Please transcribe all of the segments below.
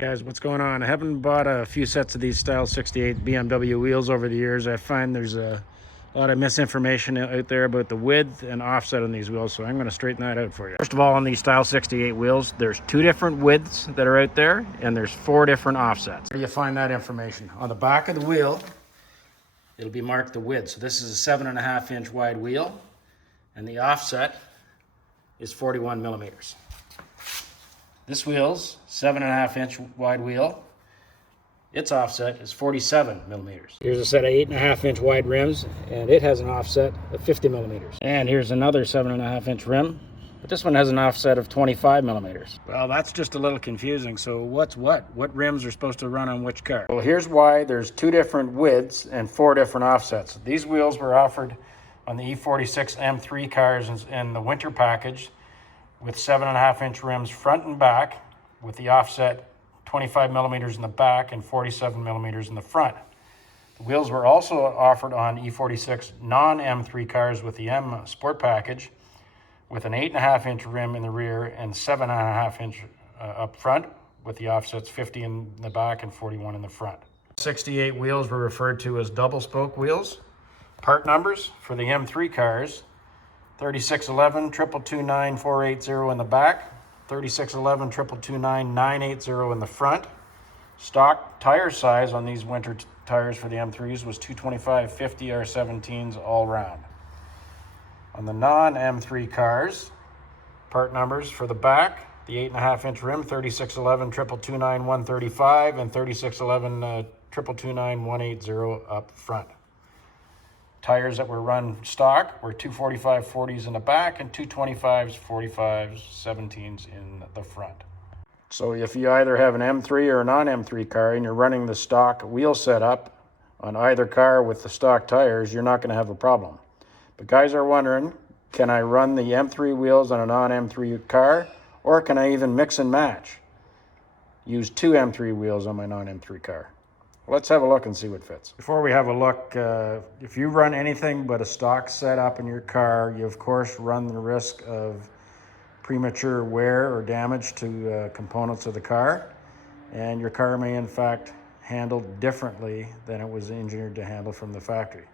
Guys, what's going on? I haven't bought a few sets of these Style 68 BMW wheels over the years. I find there's a lot of misinformation out there about the width and offset on these wheels, so I'm going to straighten that out for you. First of all, on these Style 68 wheels, there's 2 different widths that are out there, and there's 4 different offsets. Where do you find that information? On the back of the wheel, it'll be marked the width. So this is a 7.5-inch wide wheel, and the offset is 41 millimeters. This wheel's 7.5-inch wide wheel. Its offset is 47 millimeters. Here's a set of 8.5-inch wide rims, and it has an offset of 50 millimeters. And here's another 7.5-inch rim, but this one has an offset of 25 millimeters. Well, that's just a little confusing. So what's what? What rims are supposed to run on which car? Well, here's why there's 2 different widths and 4 different offsets. These wheels were offered on the E46 M3 cars in the winter package, with 7.5-inch rims front and back, with the offset 25 millimeters in the back and 47 millimeters in the front. The wheels were also offered on E46 non-M3 cars with the M Sport package, with an 8.5-inch rim in the rear and 7.5-inch up front, with the offsets 50 in the back and 41 in the front. 68 wheels were referred to as double spoke wheels. Part numbers for the M3 cars: 3611 222 480 in the back, 3611 222 980 in the front. Stock tire size on these winter tires for the M3s was 225/50 R17s all round. On the non-M3 cars, part numbers for the back: the 8.5-inch rim, 3611 222 135 and 3611 222 180 up front. Tires that were run stock were 245/40s in the back and 225s, 45s, 17s in the front. So if you either have an M3 or a non-M3 car and you're running the stock wheel setup on either car with the stock tires, you're not going to have a problem. But guys are wondering, can I run the M3 wheels on a non-M3 car, or can I even mix and match? Use 2 M3 wheels on my non-M3 car. Let's have a look and see what fits. Before we have a look, if you run anything but a stock setup in your car, you of course run the risk of premature wear or damage to components of the car, and your car may in fact handle differently than it was engineered to handle from the factory.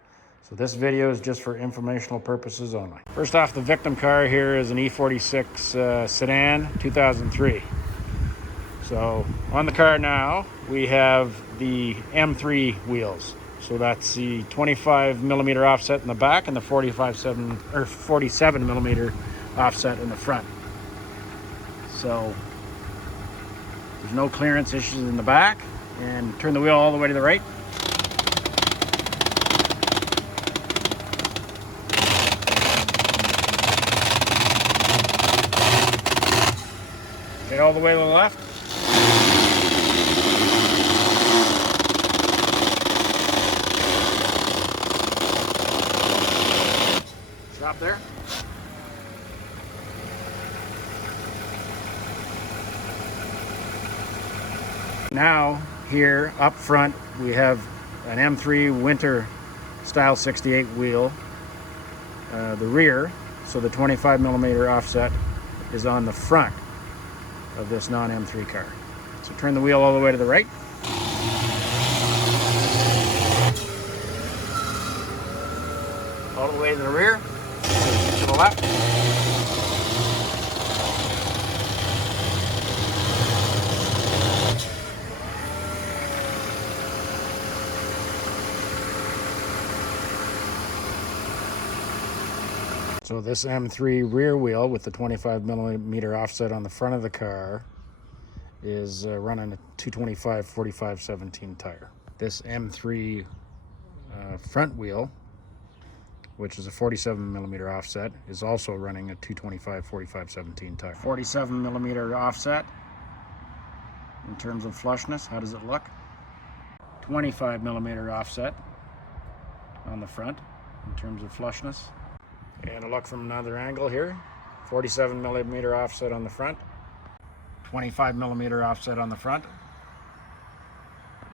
So this video is just for informational purposes only. First off, the victim car here is an E46 sedan, 2003. So on the car now, we have the M3 wheels. So that's the 25 millimeter offset in the back and the 47 millimeter offset in the front. So there's no clearance issues in the back. And turn the wheel all the way to the right. Okay, all the way to the left. Stop there. Now here up front we have an M3 winter Style 68 wheel. The rear, so the 25 millimeter offset is on the front of this non-M3 car. So turn the wheel all the way to the right. All the way to the rear. To the left. So this M3 rear wheel with the 25 millimeter offset on the front of the car is running a 225/45/17 tire. This M3 front wheel, which is a 47 millimeter offset, is also running a 225/45/17 tire. 47 millimeter offset. In terms of flushness, how does it look? 25 millimeter offset on the front in terms of flushness. And a look from another angle here. 47 millimeter offset on the front. 25 millimeter offset on the front.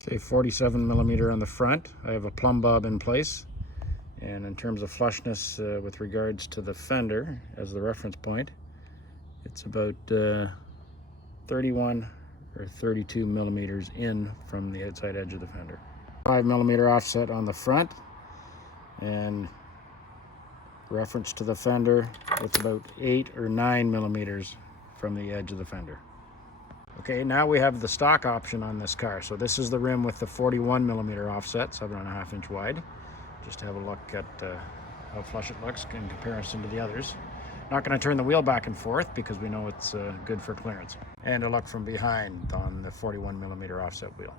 Okay, 47 millimeter on the front. I have a plumb bob in place. And in terms of flushness with regards to the fender as the reference point, it's about 31 or 32 millimeters in from the outside edge of the fender. 5 millimeter offset on the front, and reference to the fender with about 8 or 9 millimeters from the edge of the fender. Okay, now we have the stock option on this car. So this is the rim with the 41 millimeter offset, 7.5 inch wide. Just to have a look at how flush it looks in comparison to the others. Not going to turn the wheel back and forth because we know it's good for clearance. And a look from behind on the 41 millimeter offset wheel.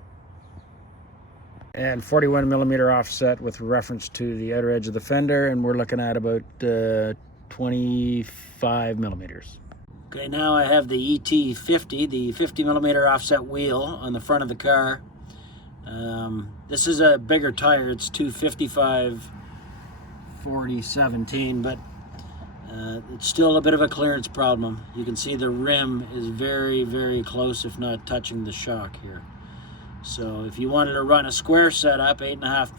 And 41 millimeter offset with reference to the outer edge of the fender, and we're looking at about 25 millimeters. Okay, now I have the ET50, the 50 millimeter offset wheel on the front of the car. This is a bigger tire, it's 255/40/17, but it's still a bit of a clearance problem. You can see the rim is very, very close, if not touching the shock here. So if you wanted to run a square setup, 8.5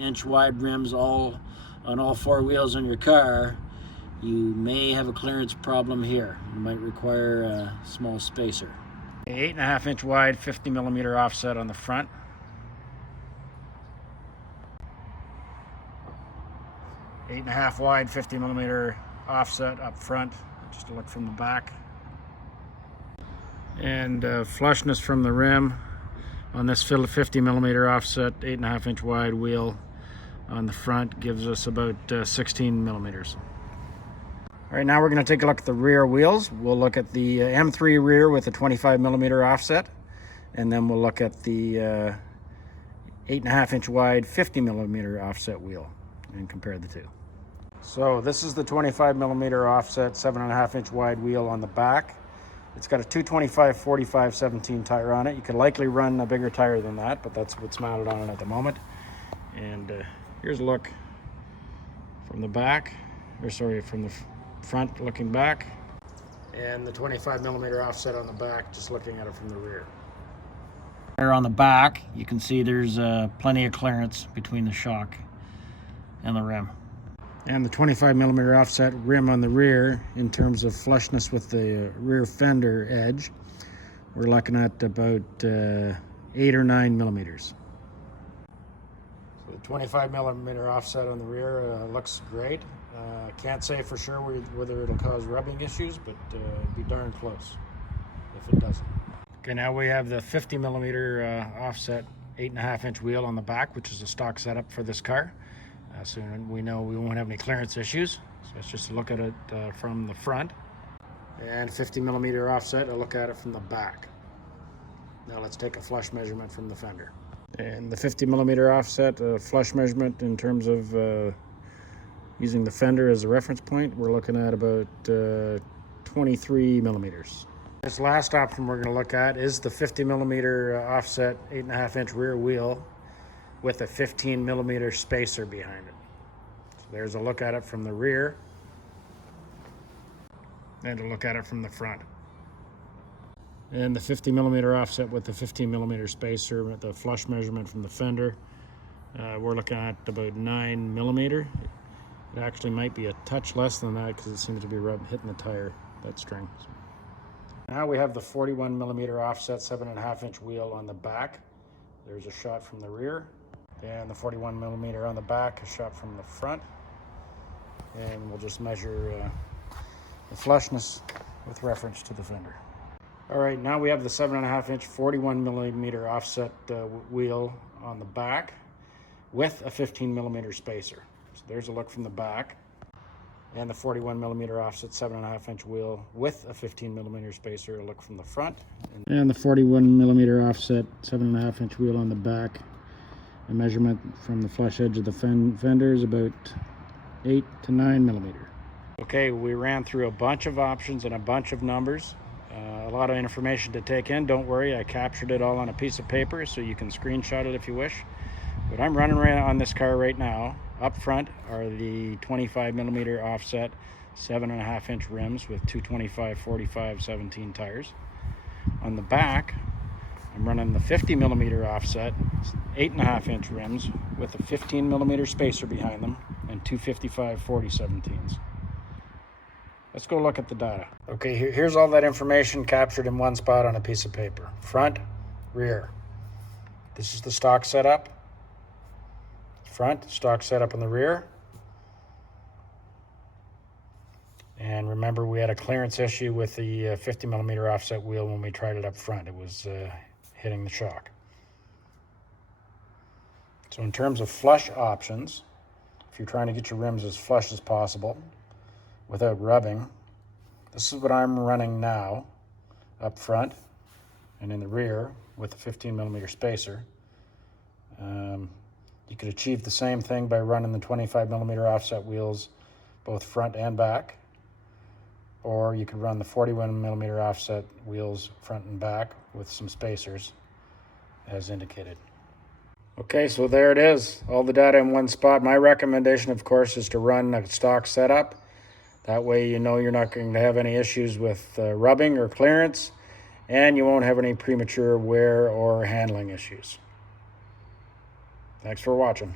inch wide rims on all four wheels on your car, you may have a clearance problem here. You might require a small spacer. 8.5 inch wide, 50 millimeter offset on the front. 8.5 wide, 50 millimeter offset up front. Just a look from the back. And flushness from the rim on this 50 millimeter offset, 8.5 inch wide wheel on the front gives us about 16 millimeters. All right, now we're going to take a look at the rear wheels. We'll look at the M3 rear with a 25 millimeter offset, and then we'll look at the 8.5 inch wide 50 millimeter offset wheel and compare the two. So this is the 25 millimeter offset 7.5 inch wide wheel on the back. It's got a 225/45/17 tire on it. You could likely run a bigger tire than that, but that's what's mounted on it at the moment. And here's a look from the back, or sorry, from the front looking back, and the 25 millimeter offset on the back, just looking at it from the rear. There on the back, you can see there's plenty of clearance between the shock and the rim. And the 25 millimeter offset rim on the rear, in terms of flushness with the rear fender edge, we're looking at about 8 or 9 millimeters. So the 25 millimeter offset on the rear looks great. Can't say for sure whether it'll cause rubbing issues, but it'd be darn close if it doesn't. Okay, now we have the 50 millimeter offset 8.5 inch wheel on the back, which is a stock setup for this car. So we know we won't have any clearance issues. So let's just look at it from the front. And 50 millimeter offset, a look at it from the back. Now let's take a flush measurement from the fender. And the 50 millimeter offset flush measurement in terms of using the fender as a reference point, we're looking at about 23 millimeters. This last option we're going to look at is the 50 millimeter offset 8.5 inch rear wheel with a 15 millimeter spacer behind it. So there's a look at it from the rear and a look at it from the front. And the 50 millimeter offset with the 15 millimeter spacer with the flush measurement from the fender, we're looking at about 9 millimeter. It actually might be a touch less than that because it seems to be hitting the tire, that string. Now we have the 41 millimeter offset 7.5 inch wheel on the back. There's a shot from the rear. And the 41 millimeter on the back, a shot from the front. And we'll just measure the flushness with reference to the fender. All right, now we have the 7.5 inch 41 millimeter offset wheel on the back with a 15 millimeter spacer. So there's a look from the back. And the 41 millimeter offset 7.5 inch wheel with a 15 millimeter spacer, a look from the front. And the 41 millimeter offset 7.5 inch wheel on the back. A measurement from the flush edge of the fender is about 8 to 9 millimeter. Okay, we ran through a bunch of options and a bunch of numbers. A lot of information to take in. Don't worry, I captured it all on a piece of paper so you can screenshot it if you wish. But I'm running around on this car right now. Up front are the 25 millimeter offset 7.5 inch rims with 225/45/17 tires. On the back, I'm running the 50 millimeter offset 8.5 inch rims with a 15 millimeter spacer behind them and 255/40/17s. Let's go look at the data. Okay, here's all that information captured in one spot on a piece of paper. Front, rear. This is the stock setup. Front, stock setup in the rear. And remember, we had a clearance issue with the 50 millimeter offset wheel when we tried it up front. It was hitting the shock. So in terms of flush options, if you're trying to get your rims as flush as possible without rubbing, this is what I'm running now up front and in the rear with a 15 millimeter spacer. You could achieve the same thing by running the 25 millimeter offset wheels both front and back, or you could run the 41 millimeter offset wheels front and back with some spacers as indicated. Okay, so there it is, all the data in one spot. My recommendation, of course, is to run a stock setup. That way you know you're not going to have any issues with rubbing or clearance, and you won't have any premature wear or handling issues. Thanks for watching.